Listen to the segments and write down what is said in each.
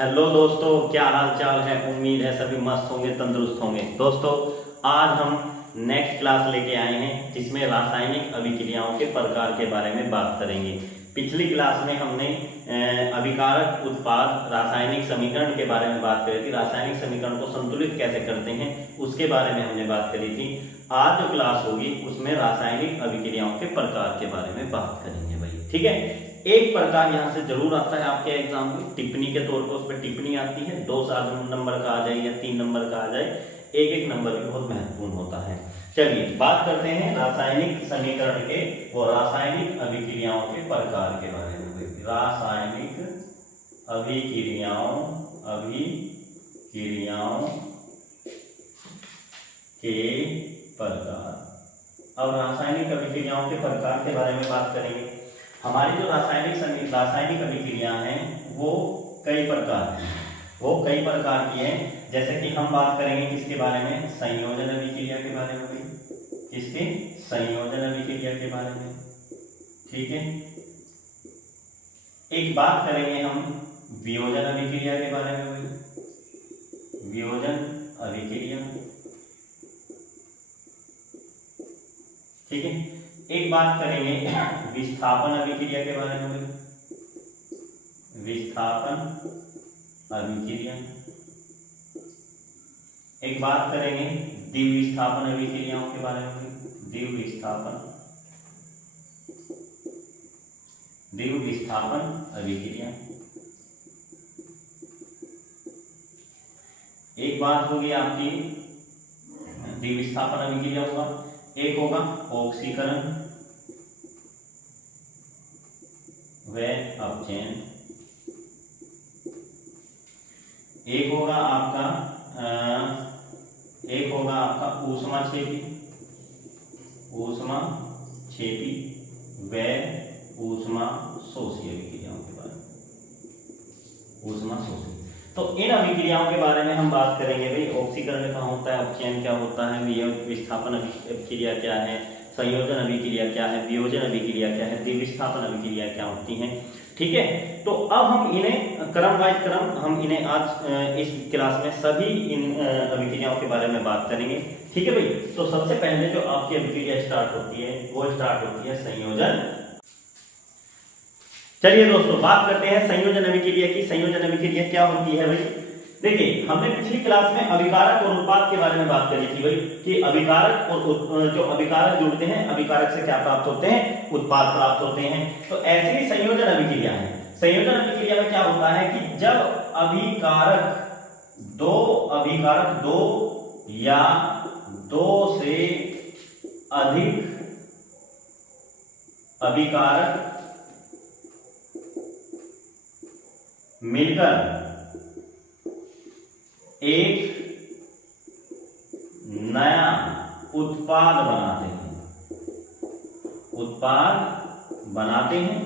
Hello दोस्तों, क्या हाल चाल है। उम्मीद है सभी मस्त होंगे, तंदुरुस्त होंगे। दोस्तों, आज हम नेक्स्ट क्लास लेके आए हैं जिसमें रासायनिक अभिक्रियाओं के प्रकार के बारे में बात करेंगे। पिछली क्लास में हमने अभिकारक उत्पाद रासायनिक समीकरण के बारे में बात करी थी। रासायनिक समीकरण को संतुलित कैसे करते हैं उसके बारे में हमने बात करी थी। आज जो क्लास होगी उसमें रासायनिक अभिक्रियाओं के प्रकार के बारे में बात करेंगे भाई, ठीक है। एक प्रकार यहाँ से जरूर आता है आपके एग्जाम में, टिप्पणी के तौर पर उस पर टिप्पणी आती है। 2 नंबर का आ जाए या 3 नंबर का आ जाए, एक एक नंबर भी बहुत महत्वपूर्ण होता है। चलिए बात करते हैं रासायनिक समीकरण के और रासायनिक अभिक्रियाओं के प्रकार के बारे में। रासायनिक अभिक्रियाओं के प्रकार। अब रासायनिक अभिक्रियाओं के प्रकार के बारे में बात करेंगे। हमारी जो रासायनिक अभिक्रिया हैं वो कई प्रकार की हैं। जैसे कि हम बात करेंगे किसके बारे में, संयोजन अभिक्रिया के बारे में। किसके? संयोजन अभिक्रिया के बारे में, ठीक है। एक बात करेंगे हम वियोजन अभिक्रिया के बारे में। वियोजन अभिक्रिया, ठीक है। एक बात करेंगे विस्थापन अभिक्रिया के बारे में। विस्थापन अभिक्रिया। एक बात करेंगे द्विविस्थापन अभिक्रियाओं के बारे में। द्विविस्थापन अभिक्रिया। एक बात होगी आपकी द्विविस्थापन अभिक्रिया होगा। एक होगा ऑक्सीकरण व अपचयन। एक होगा आपका ऊष्माक्षेपी व ऊष्माशोषी अभिक्रियाओं के बारे में। ऊष्माशोषी, तो इन अभिक्रियाओं के बारे में हम बात करेंगे भाई। ऑक्सीकरण कहाँ होता है, अपचयन क्या होता है, विस्थापन अभिक्रिया क्या है, संयोजन अभिक्रिया क्या है, वियोजन अभिक्रिया क्या है, द्विविस्थापन अभिक्रिया क्या होती हैं, ठीक है। तो अब हम इन्हें हम इन्हें आज इस क्लास में सभी इन अभिक्रियाओं के बारे में बात करेंगे, ठीक है भाई। तो सबसे पहले जो आपकी अभिक्रिया स्टार्ट होती है वो स्टार्ट होती है संयोजन। चलिए दोस्तों, बात करते हैं संयोजन अभिक्रिया की। संयोजन अभिक्रिया क्या होती है भाई? देखिए, हमने पिछली क्लास में अभिकारक और उत्पाद के बारे में बात करी थी भाई, कि अभिकारक और जो अभिकारक जुड़ते हैं, अभिकारक से क्या प्राप्त होते हैं, उत्पाद प्राप्त होते हैं। तो ऐसी ही संयोजन अभिक्रिया है। संयोजन अभिक्रिया में क्या होता है कि जब अभिकारक दो या 2 से अधिक अभिकारक मिलकर एक नया उत्पाद बनाते हैं,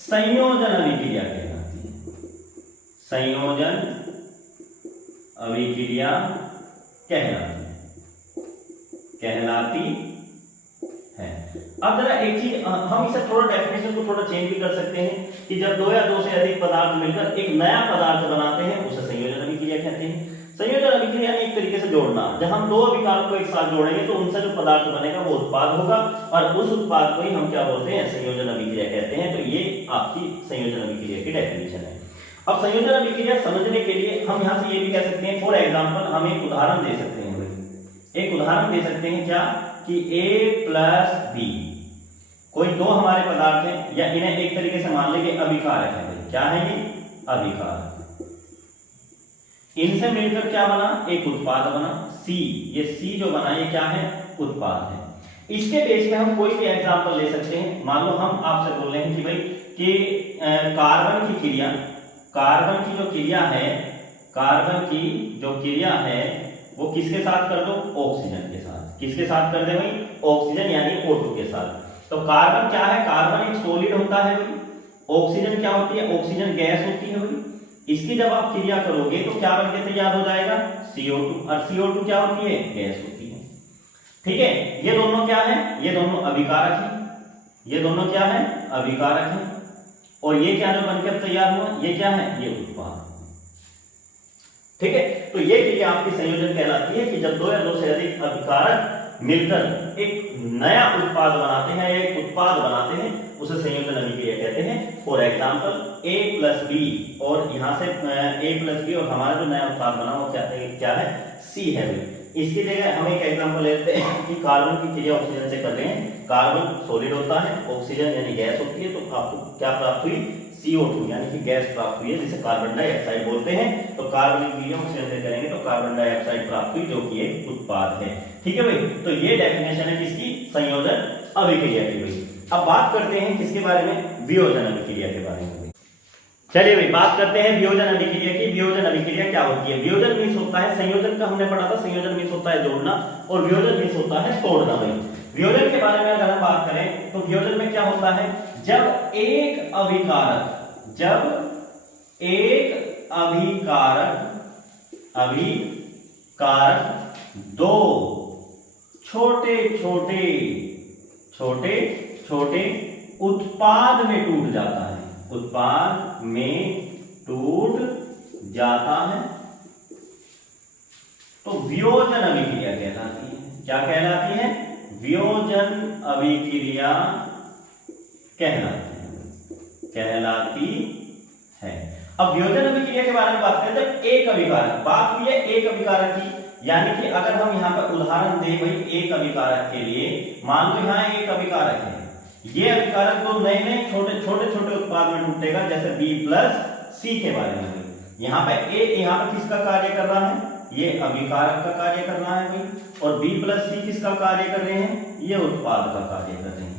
संयोजन अभिक्रिया कहलाती है। संयोजन अभिक्रिया कहलाती है। अब जरा एक चीज, हम इसे थोड़ा डेफिनेशन को थोड़ा चेंज भी कर सकते हैं कि जब 2 या 2 से अधिक पदार्थ मिलकर एक नया पदार्थ बनाते हैं उसे संयोजन अभिक्रिया कहते हैं। संयोजन अभिक्रिया एक तरीके से जोड़ना। जब हम 2 अभिकारकों को एक साथ जोड़ेंगे तो उनसे जो पदार्थ बनेगा वो उत्पाद होगा, और उस उत्पाद को ही हम क्या बोलते हैं, संयोजन अभिक्रिया कहते हैं। तो ये आपकी संयोजन अभिक्रिया की डेफिनेशन है। अब संयोजन अभिक्रिया समझने के लिए हम यहाँ से ये भी कह सकते हैं, फॉर एग्जाम्पल हम एक उदाहरण दे सकते हैं। एक उदाहरण दे सकते हैं क्या, कि A प्लस B, कोई 2 हमारे पदार्थ हैं, या इन्हें एक तरीके से मान लेंगे अभिकारक है। क्या है ये? अभिकारक। इनसे मिलकर क्या बना, एक उत्पाद बना C। ये C जो बना ये क्या है, उत्पाद है। इसके बेस में हम कोई भी एग्जांपल ले सकते हैं। मान लो हम आपसे बोल रहे हैं कि भाई कि कार्बन की जो क्रिया है वो किसके साथ कर दो, ऑक्सीजन के साथ। किसके साथ कर दे भाई, ऑक्सीजन यानी O2 के साथ। तो कार्बन क्या है, कार्बन एक सॉलिड होता है भाई। ऑक्सीजन क्या होती है, ऑक्सीजन गैस होती है भाई। इसकी जब आप क्रिया करोगे तो क्या बनके तैयार हो जाएगा, CO2। और CO2 क्या होती है, गैस होती है, ठीक है। ये दोनों क्या है, ये दोनों अभिकारक है। ये दोनों क्या है, अभिकारक है। और ये क्या जो बनकर तैयार हुआ, ये क्या है, ये उत्पाद। ठीक है। तो ये क्रिया आपकी संयोजन कहलाती है कि जब दो या दो से अधिक अभिकारक मिलकर एक नया उत्पाद बनाते हैं, एक उत्पाद बनाते हैं, उसे संयोजन अभिक्रिया कहते हैं। For example A plus B, और यहाँ से ए प्लस बी और हमारा जो नया उत्पाद बना वो क्या है, सी है। इसकी जगह हम एक एग्जाम्पल लेते हैं कि कार्बन की क्रिया ऑक्सीजन से कर रहे हैं। कार्बन सॉलिड होता है, ऑक्सीजन यानी गैस होती है, तो आपको क्या प्राप्त हुई, CO2 यानी कि गैस प्राप्त हुई है, जिसे कार्बन डाइऑक्साइड बोलते हैं। तो कार्बन की क्रिया ऑक्सीजन से करेंगे तो कार्बन डाइऑक्साइड प्राप्त हुई, जो कि एक उत्पाद है। ठीक है भाई, तो ये डेफिनेशन है किसकी, संयोजन अभिक्रिया की भाई। अब बात करते हैं किसके बारे में, वियोजन अभिक्रिया के बारे में। चलिए भाई बात करते हैं वियोजन अभिक्रिया की। वियोजन अभिक्रिया क्या होती है? वियोजन मीन्स होता है, संयोजन का हमने पढ़ा था, संयोजन मीन्स होता है जोड़ना, और वियोजन मीन्स होता है तोड़ना भाई। वियोजन के बारे में अगर हम बात करें तो वियोजन में क्या होता है, जब एक अभिकारक दो छोटे छोटे उत्पाद में टूट जाता है, उत्पाद में टूट जाता है, तो वियोजन अभिक्रिया कहलाती है। क्या कहलाती है? वियोजन अभिक्रिया कहलाती है। अब वियोजन अभिक्रिया के बारे में बात करें, जब एक अभिकारक, बात हुई है एक अभिकारक की, यानी कि अगर हम यहाँ पर उदाहरण दें भाई एक अभिकारक के लिए, मान लो यहाँ एक अभिकारक है, ये अभिकारक तो नए छोटे उत्पाद में टूटेगा, जैसे B प्लस C के बारे में। यहाँ पे किसका कार्य कर रहा है, ये अभिकारक का कार्य कर रहा है भाई, और B प्लस C किसका कार्य कर रहे हैं, ये उत्पाद का कार्य कर रहे हैं।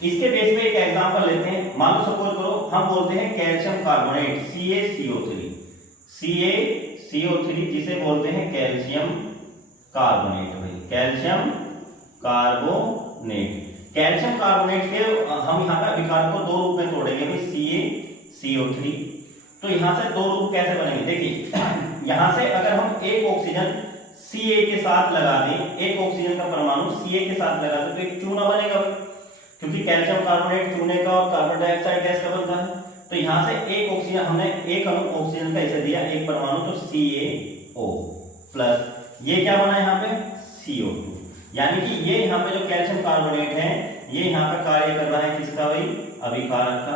इसके बेस पे एक एग्जांपल लेते हैं। मान लो सपोज करो हम बोलते हैं कैल्शियम कार्बोनेट CaCO3, जिसे बोलते हैं कैल्शियम कार्बोनेट भाई, कैल्शियम कार्बोनेट। कैल्शियम कार्बोनेट के हम यहाँ पे अभिकारक को दो रूप में तोड़ेंगे भाई, CaCO3। तो यहाँ से दो रूप कैसे बनेंगे, देखिए यहाँ से अगर हम एक ऑक्सीजन Ca के साथ लगा दें, एक ऑक्सीजन का परमाणु Ca के साथ लगा दें, तो एक चूना बनेगा भाई, क्योंकि कैल्शियम कार्बोनेट चूने का और कार्बन डाइऑक्साइड गैस का बनता है। तो यहाँ से एक ऑक्सीजन, हमने एक अणु ऑक्सीजन का इसे दिया, एक परमाणु, तो CaO प्लस, ये क्या बना यहाँ पे, CO2। यानी कि ये यहाँ पे जो कैल्शियम कार्बोनेट है, ये यहाँ पे कार्य कर रहा है किसका भाई, अभिकारक का,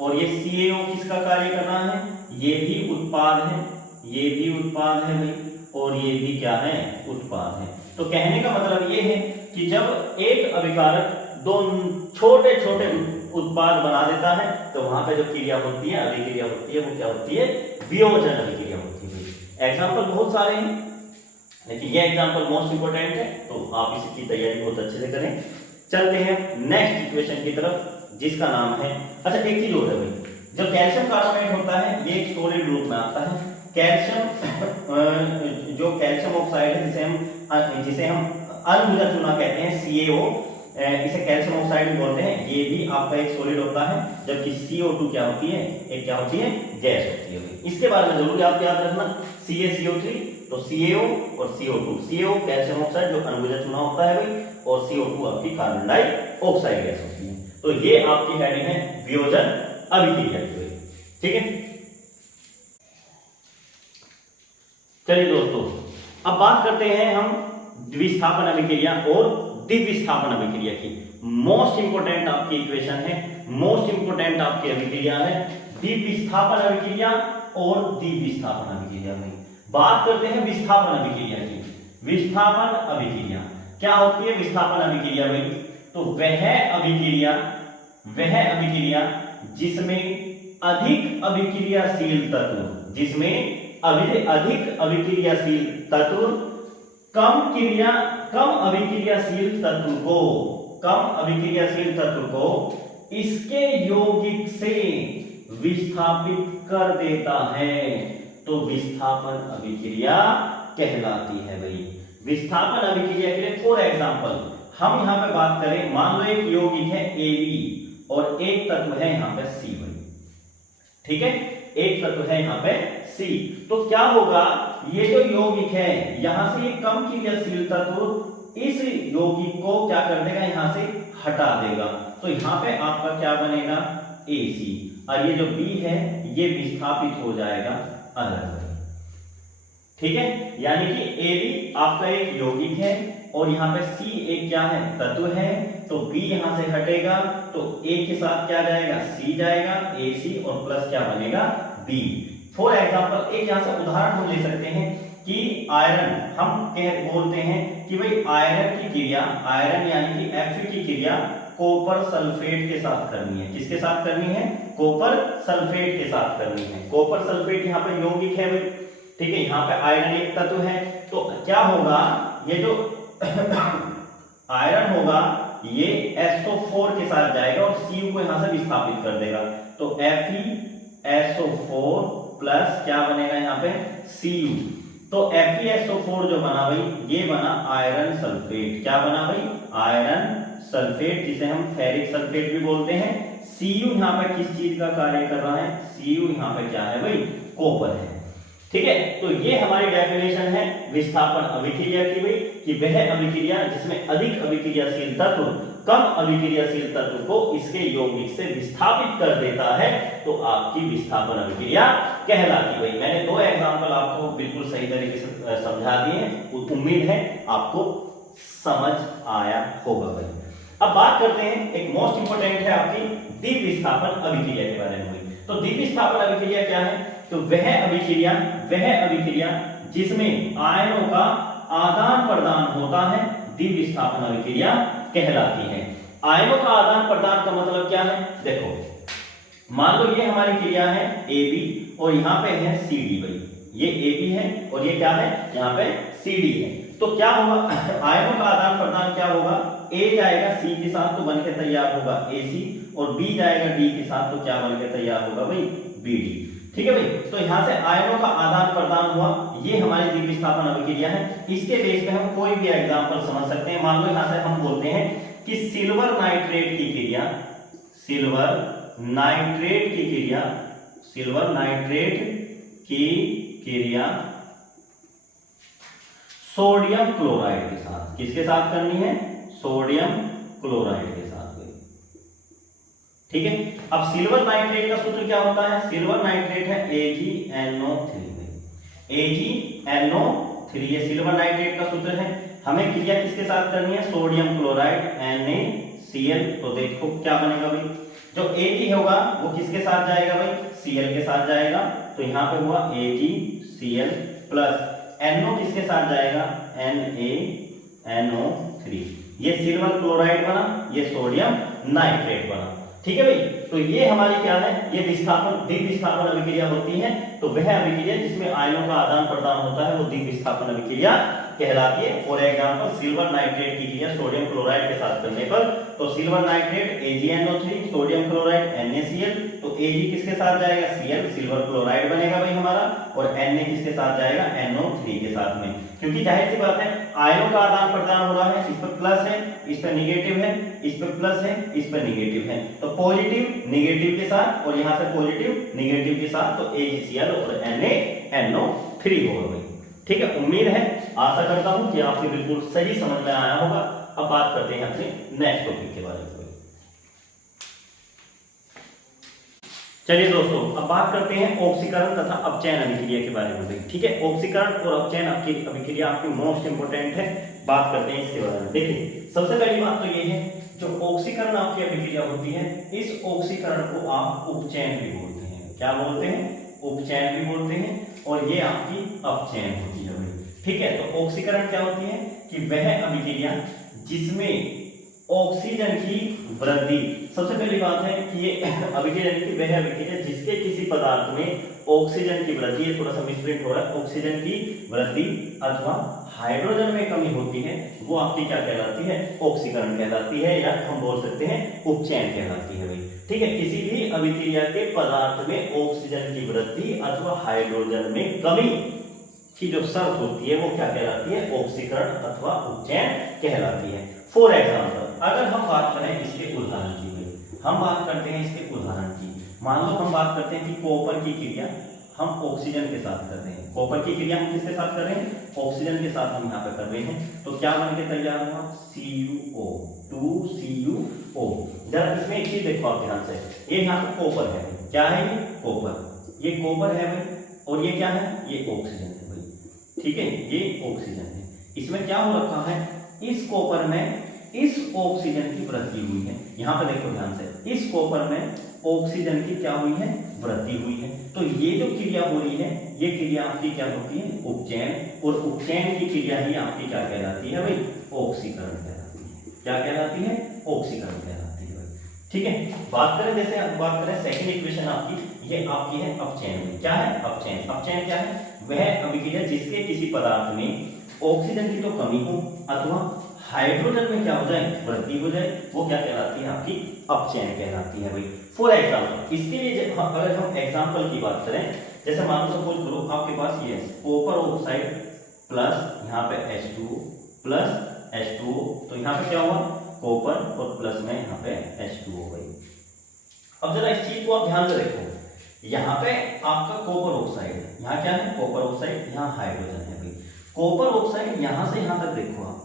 और ये CaO किसका कार्य कर रहा है, ये भी उत्पाद है, ये भी उत्पाद है भाई, और ये भी क्या है, उत्पाद है। तो कहने का मतलब ये है कि जब एक अभिकारक दो छोटे उत्पाद बना देता है, तो वहां पे जो क्रिया होती है, अभिक्रिया होती है, वो क्या होती है, वियोजन अभिक्रिया होती है। एग्जाम्पल बहुत सारे हैं, लेकिन ये एग्जाम्पल मोस्ट इंपोर्टेंट है, तो आप इसकी तैयारी बहुत अच्छे से करें। चलते हैं नेक्स्ट इक्वेशन की तरफ, जिसका नाम है, अच्छा एक चीज और है भाई, जब कैल्शियम कार्बोनेट होता है, ये एक सॉलिड रूप में आता है। कैल्शियम जो कैल्शियम ऑक्साइड है, जिसे हम अनबुझा चूना कहते हैं, CaO, इसे कैल्शियम ऑक्साइड बोलते हैं, ये भी आपका एक सॉलिड होता है, जबकि CO2 क्या होती है, एक क्या होती है, गैस होती है। इसके बारे में जरूर आप याद रखना, CaCO3, तो CaO और CO2, CaO कैल्शियम ऑक्साइड जो अनबुझा चूना होता है भाई, और CO2 आपकी कार्बन डाइऑक्साइड गैस होती है। तो ये आपकी हेडिंग है वियोजन अभिक्रिया की, ठीक है। चलिए दोस्तों, अब बात करते हैं हम द्विस्थापन अभिक्रिया और द्विविस्थापन अभिक्रिया की। मोस्ट इंपोर्टेंट आपकी इक्वेशन है, मोस्ट इंपोर्टेंट आपकी अभिक्रिया है, द्विविस्थापन अभिक्रिया और द्विविस्थापन अभिक्रिया में। बात करते हैं विस्थापन अभिक्रिया की। विस्थापन अभिक्रिया क्या होती है? विस्थापन अभिक्रिया में तो वह अभिक्रिया जिसमें अधिक अभिक्रियाशील तत्व, जिसमें अधिक अभिक्रियाशील तत्व कम अभिक्रियाशील तत्व को इसके यौगिक से विस्थापित कर देता है, तो विस्थापन अभिक्रिया कहलाती है भाई। विस्थापन अभिक्रिया के लिए फॉर एग्जांपल हम यहां पे बात करें, मान लो एक यौगिक है AB और एक तत्व है यहां पे C भाई, ठीक है, एक तत्व है यहां पे C। तो क्या होगा, ये जो यौगिक है यहां से ये कम क्रियाशील तत्व इस यौगिक को क्या कर देगा, यहां से हटा देगा, तो यहां पे आपका क्या बनेगा, AC, और ये जो B है ये विस्थापित हो जाएगा अलग। ठीक है, यानी कि AB आपका एक यौगिक है और यहाँ पे C एक क्या है, तत्व है, तो B यहाँ से हटेगा तो A के साथ क्या जाएगा, C जाएगा, AC और प्लस क्या बनेगा, B। फॉर एग्जाम्पल एक यहाँ से उदाहरण हम ले सकते हैं कि आयरन, हम बोलते हैं कि भाई आयरन की क्रिया, आयरन यानी कि Fe की क्रिया कॉपर सल्फेट के साथ करनी है। किसके साथ करनी है, कॉपर सल्फेट के साथ करनी है। कॉपर सल्फेट यहाँ पे यौगिक है भाई, ठीक है, यहाँ पे आयरन एक तत्व है, तो क्या होगा, ये जो आयरन होगा ये SO4 के साथ जाएगा और Cu को यहां से विस्थापित कर देगा, तो FeSO4 प्लस क्या बनेगा यहाँ पे, Cu। तो FeSO4 जो बना भाई, ये बना आयरन सल्फेट। क्या बना भाई, आयरन सल्फेट, जिसे हम फेरिक सल्फेट भी बोलते हैं। Cu यहाँ पे किस चीज का कार्य कर रहा है, Cu यहाँ पे क्या है भाई, कॉपर है। ठीक है, तो ये हमारी डेफिनेशन है विस्थापन अभिक्रिया की भाई, कि वह अभिक्रिया जिसमें अधिक अभिक्रियाशील तत्व कम अभिक्रियाशील तत्व को इसके यौगिक से विस्थापित कर देता है, तो आपकी विस्थापन अभिक्रिया कहलाती भाई। मैंने 2 एग्जांपल आपको बिल्कुल सही तरीके से समझा दिए हैं, उम्मीद है आपको समझ आया होगा भाई। अब बात करते हैं, एक मोस्ट इंपोर्टेंट है आपकी द्विविस्थापन अभिक्रिया के बारे में भाई। तो द्विविस्थापन अभिक्रिया क्या है, तो वह अभिक्रिया जिसमें आयनों का आदान प्रदान होता है, द्विविस्थापन अभिक्रिया कहलाती है। आयनों का आदान प्रदान का मतलब क्या है, देखो मान लो ये हमारी क्रिया है AB और यहाँ पे है CD भाई, ये AB है और ये क्या है, यहाँ पे CD है, तो क्या होगा, आयनों का आदान प्रदान क्या होगा, A जाएगा C के साथ तो बनके तैयार होगा AC, और B जाएगा D के साथ तो क्या बनके तैयार होगा भाई, BD। ठीक है भाई, तो यहाँ से आयनों का आदान प्रदान हुआ, ये हमारी द्विविस्थापन अभिक्रिया है। इसके बेस पे हम कोई भी एग्जांपल समझ सकते हैं। मान लो यहाँ से हम बोलते हैं कि सिल्वर नाइट्रेट की क्रिया, सिल्वर नाइट्रेट की क्रिया सोडियम क्लोराइड के साथ, किसके साथ करनी है, सोडियम क्लोराइड के साथ। ठीक है, अब सिल्वर नाइट्रेट का सूत्र क्या होता है, सिल्वर नाइट्रेट है AgNO3, AgNO3 ये सिल्वर नाइट्रेट का सूत्र है। हमें क्रिया किसके साथ करनी है, सोडियम क्लोराइड NaCl, तो देखो क्या बनेगा भाई, जो Ag होगा वो किसके साथ जाएगा भाई, Cl के साथ जाएगा, तो यहाँ पे हुआ AgCl प्लस NO किसके साथ जाएगा, NaNO3, ये सिल्वर क्लोराइड बना, ये सोडियम नाइट्रेट बना। ठीक है भाई, तो ये हमारी क्या है, ये द्विविस्थापन अभिक्रिया होती है। तो वह अभिक्रिया जिसमें आयनों का आदान प्रदान होता है वो द्विविस्थापन अभिक्रिया कहलाती है। फॉर एग्जांपल सिल्वर नाइट्रेट की क्रिया सोडियम क्लोराइड के साथ करने पर, तो silver nitrate AgNO3, sodium chloride NaCl, तो Ag किसके साथ जाएगा, Cl, सिल्वर क्लोराइड बनेगा भाई हमारा, और Na किसके साथ जाएगा, NO3 के साथ में, क्योंकि जाहिर सी बात है आयनों का आदान प्रदान हो रहा है, इस पर प्लस है, इस पर निगेटिव है, इस पर प्लस है, इस पर निगेटिव है, तो पॉजिटिव निगेटिव के साथ और यहाँ से पॉजिटिव निगेटिव के साथ, तो AgCl और NaNO3 होगा भाई। ठीक है, उम्मीद है, आशा करता हूं कि आपको बिल्कुल सही समझ में आया होगा। अब बात करते हैं अपने नेक्स्ट टॉपिक के बारे में। चलिए दोस्तों, अब बात करते हैं ऑक्सीकरण तथा अपचयन अभिक्रिया के बारे में। ठीक है, ऑक्सीकरण और अपचयन अभिक्रिया आपकी मोस्ट इंपोर्टेंट है, बात करते हैं इसके बारे में। देखिए, सबसे पहली बात तो ये है, जो ऑक्सीकरण आपकी अभिक्रिया होती है, इस ऑक्सीकरण को आप उपचयन भी बोलते हैं। क्या बोलते हैं, उपचयन भी बोलते हैं, और ये आपकी अपचयन होती है भाई। ठीक है, तो ऑक्सीकरण क्या होती है कि वह अभिक्रिया जिसमें ऑक्सीजन की वृद्धि, सबसे पहली बात है कि ये अभिक्रिया की वह अभिक्रिया जिसके किसी पदार्थ में ऑक्सीजन की वृद्धि, ये थोड़ा सा मिसप्रिंट हो रहा है, ऑक्सीजन की वृद्धि अथवा हाइड्रोजन में कमी होती है, वो आपकी क्या कहलाती है, ऑक्सीकरण कहलाती है, या हम बोल सकते हैं उपचयन कहलाती है भाई। ठीक है, किसी भी अभिक्रिया के पदार्थ में ऑक्सीजन की वृद्धि अथवा हाइड्रोजन में कमी की जो शर्त होती है वो क्या कहलाती है, ऑक्सीकरण अथवा उपचयन कहलाती है। फॉर एग्जाम्पल, अगर हम बात करें इसके उदाहरण की, हम बात करते हैं इसके उदाहरण की, मान लो हम बात करते हैं कि कॉपर की क्रिया हम ऑक्सीजन के साथ कर रहे हैं, कॉपर की क्रिया हम किसके साथ कर रहे हैं, ऑक्सीजन के साथ हम यहाँ पे कर रहे हैं, तो क्या बनके तैयार हुआ, CuO, 2CuO। जरा इसमें एक चीज देखो आप ध्यान से, ये यहाँ पे कॉपर है, क्या है ये, कॉपर, ये कॉपर है भाई, और ये क्या है, ये ऑक्सीजन है भाई। ठीक है, ये ऑक्सीजन है। इसमें क्या हो रखा है, इस कॉपर में इस ऑक्सीजन की वृद्धि हुई है। यहां पे देखो ध्यान से, इस कॉपर में ऑक्सीजन की क्या हुई है, वृद्धि हुई है। तो ये जो क्रिया हो रही है, ये क्रिया आपकी क्या होती है, उपचयन, और उपचयन की क्रिया ही आपकी क्या कहलाती है भाई, ऑक्सीकरण कहलाती है। क्या कहलाती है, ऑक्सीकरण कहलाती है भाई। ठीक है, बात करें जैसे बात करें सेकंड इक्वेशन आपकी, ये आपकी है अपचयन। क्या है, अपचयन। अपचयन क्या है, वह अभिक्रिया जिसके किसी पदार्थ में ऑक्सीजन की तो कमी हो अथवा हाइड्रोजन में क्या हो जाए, वृद्धि हो जाए, वो क्या कहलाती है, आपकी अपचयन कहलाती है भाई। फॉर एग्जाम्पल, इसके लिए अगर हम एग्जाम्पल की बात करें, जैसे मान लो सपोज करो आपके पास ये कॉपर ऑक्साइड प्लस यहाँ पे H2O प्लस H2O, तो यहाँ पे क्या हुआ, कॉपर और प्लस में यहाँ पे H2O भाई। अब जरा इस चीज को आप ध्यान से देखो, यहाँ पे आपका कॉपर ऑक्साइड, यहाँ क्या है, कॉपर ऑक्साइड, यहाँ हाइड्रोजन है भाई। कॉपर ऑक्साइड यहाँ से यहाँ तक देखो आप,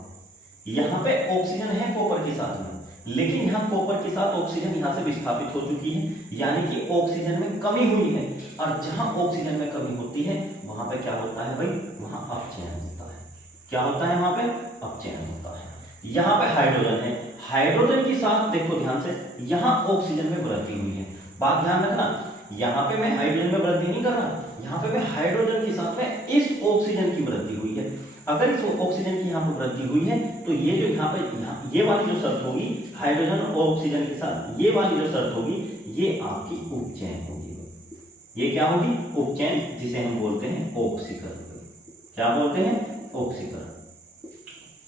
यहाँ पे ऑक्सीजन है कॉपर के साथ में, लेकिन यहाँ कॉपर के साथ ऑक्सीजन यहाँ से विस्थापित हो चुकी है, यानी कि ऑक्सीजन में कमी हुई है। और जहां ऑक्सीजन में कमी होती है वहां पे क्या होता है भाई, वहां अपचयन होता है। क्या होता है, वहां पे अपचयन होता है। यहाँ पे हाइड्रोजन है, हाइड्रोजन के साथ देखो ध्यान से, यहाँ ऑक्सीजन में वृद्धि हुई है। बात ध्यान रखना, यहाँ पे मैं हाइड्रोजन में वृद्धि नहीं कर रहा, यहाँ पे मैं हाइड्रोजन के साथ में इस ऑक्सीजन की वृद्धि हुई है। अगर इस ऑक्सीजन की यहाँ पर वृद्धि हुई है तो ये जो यहाँ पे ये वाली जो शर्त होगी, हाइड्रोजन और ऑक्सीजन के साथ ये वाली जो शर्त होगी, ये आपकी उपचयन होगी। ये क्या होगी, उपचयन, जिसे हम बोलते हैं ऑक्सीकरण। क्या बोलते हैं, ऑक्सीकरण।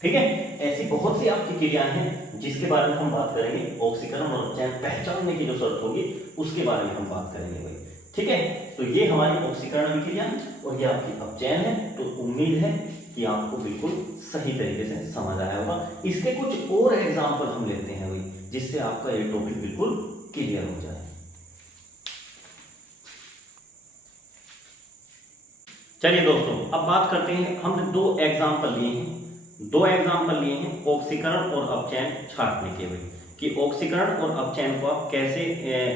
ठीक है, ऐसी बहुत सी आपकी क्रियाएं हैं जिसके बारे में हम बात करेंगे। ऑक्सीकरण और उपचयन पहचानने की जो शर्त होगी उसके बारे में हम बात करेंगे भाई। ठीक है, तो ये हमारी ऑक्सीकरण अभिक्रिया और ये आपकी अपचयन है। तो उम्मीद है कि आपको बिल्कुल सही तरीके से समझ आया होगा। इसके कुछ और एग्जाम्पल हम लेते हैं भाई, जिससे आपका ये टॉपिक बिल्कुल क्लियर हो जाए। चलिए दोस्तों, अब बात करते हैं, हमने दो एग्जाम्पल लिए हैं ऑक्सीकरण और अपचयन छांटने के भाई, कि ऑक्सीकरण और अपचयन को आप कैसे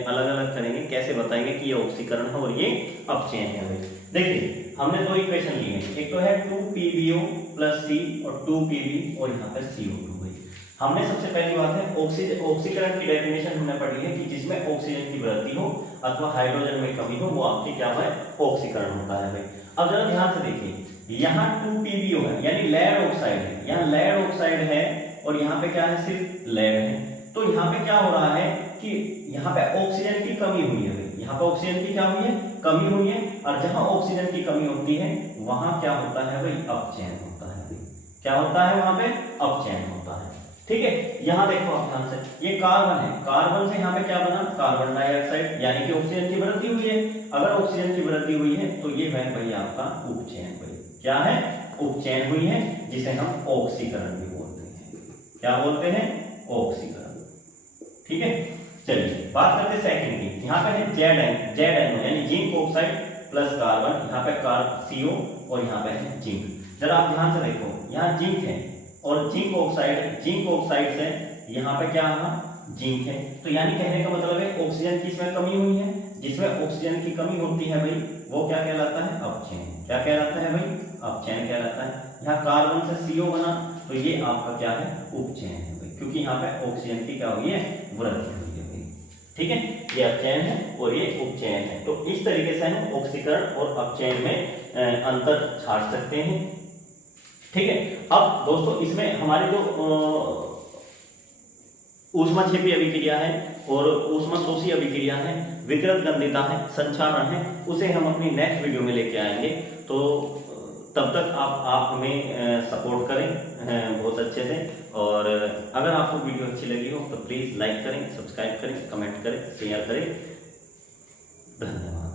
अलग अलग करेंगे, कैसे बताएंगे कि ये ऑक्सीकरण है और ये अपचयन है भाई। देखिए, हमने दो इक्वेशन ली है, एक तो है 2PbO + C और 2Pb और यहाँ पे CO2 भाई। हमने सबसे पहली बात है ऑक्सीकरण की डेफिनेशन हमने पढ़ी है कि जिसमें ऑक्सीजन की वृद्धि हो अथवा हाइड्रोजन में कमी हो, वो आपकी क्या है, ऑक्सीकरण होता है भाई। अब जरा ध्यान से देखिए, यहाँ 2PbO है यानी लेड ऑक्साइड है, यहाँ लेड ऑक्साइड है और यहाँ पे क्या है, सिर्फ लेड है। तो यहाँ पे क्या हो रहा है कि यहाँ पे ऑक्सीजन की कमी हुई है भाई, यहाँ पे ऑक्सीजन की क्या हुई है, कमी हुई है। और जहां ऑक्सीजन की कमी होती है वहां क्या होता है भाई, अपचयन होता है भाई। क्या होता है, वहां पे अपचयन होता है। ठीक है, यहाँ देखो आप ध्यान से, ये कार्बन है, कार्बन से यहाँ पे क्या बना, कार्बन डाइऑक्साइड, यानी कि ऑक्सीजन की वृद्धि हुई है। अगर ऑक्सीजन की वृद्धि हुई है तो ये है भाई आपका उपचयन भाई। क्या है, उपचयन हुई है, जिसे हम ऑक्सीकरण भी बोलते हैं। क्या बोलते हैं, ऑक्सीकरण। ठीक है, चलिए बात करते हैं सेकंड की। यहाँ पे है ZnO यानी जिंक ऑक्साइड प्लस कार्बन, यहाँ पे CO और यहाँ पे है जिंक। जरा आप ध्यान से देखो, यहाँ जिंक है और जिंक ऑक्साइड से यहाँ पे क्या है, जिंक है। तो यानी कहने का मतलब है ऑक्सीजन की इसमें कमी हुई है, जिसमें ऑक्सीजन की कमी होती है भाई, वो क्या कहलाता है, अपचयन। क्या कहलाता है भाई, अपचयन कहलाता है। यहाँ कार्बन से CO बना, तो ये आपका क्या है, उपचयन है भाई, क्योंकि यहाँ पे ऑक्सीजन की क्या हुई है, वृद्धि हुई है भाई। ठीक है, ये अपचयन है और ये उपचयन है। तो इस तरीके से हम ऑक्सीकरण और अपचयन में अंतर छांट सकते हैं। ठीक है, अब दोस्तों इसमें हमारे जो ऊष्माक्षेपी अभिक्रिया है और ऊष्माशोषी अभिक्रिया है, विकृत गंधिता है, संक्षारण है, उसे हम अपनी नेक्स्ट वीडियो में लेके आएंगे। तो तब तक आप हमें सपोर्ट करें बहुत अच्छे से। और अगर आपको वीडियो अच्छी लगी हो तो प्लीज़ लाइक करें, सब्सक्राइब करें, कमेंट करें, शेयर करें। धन्यवाद।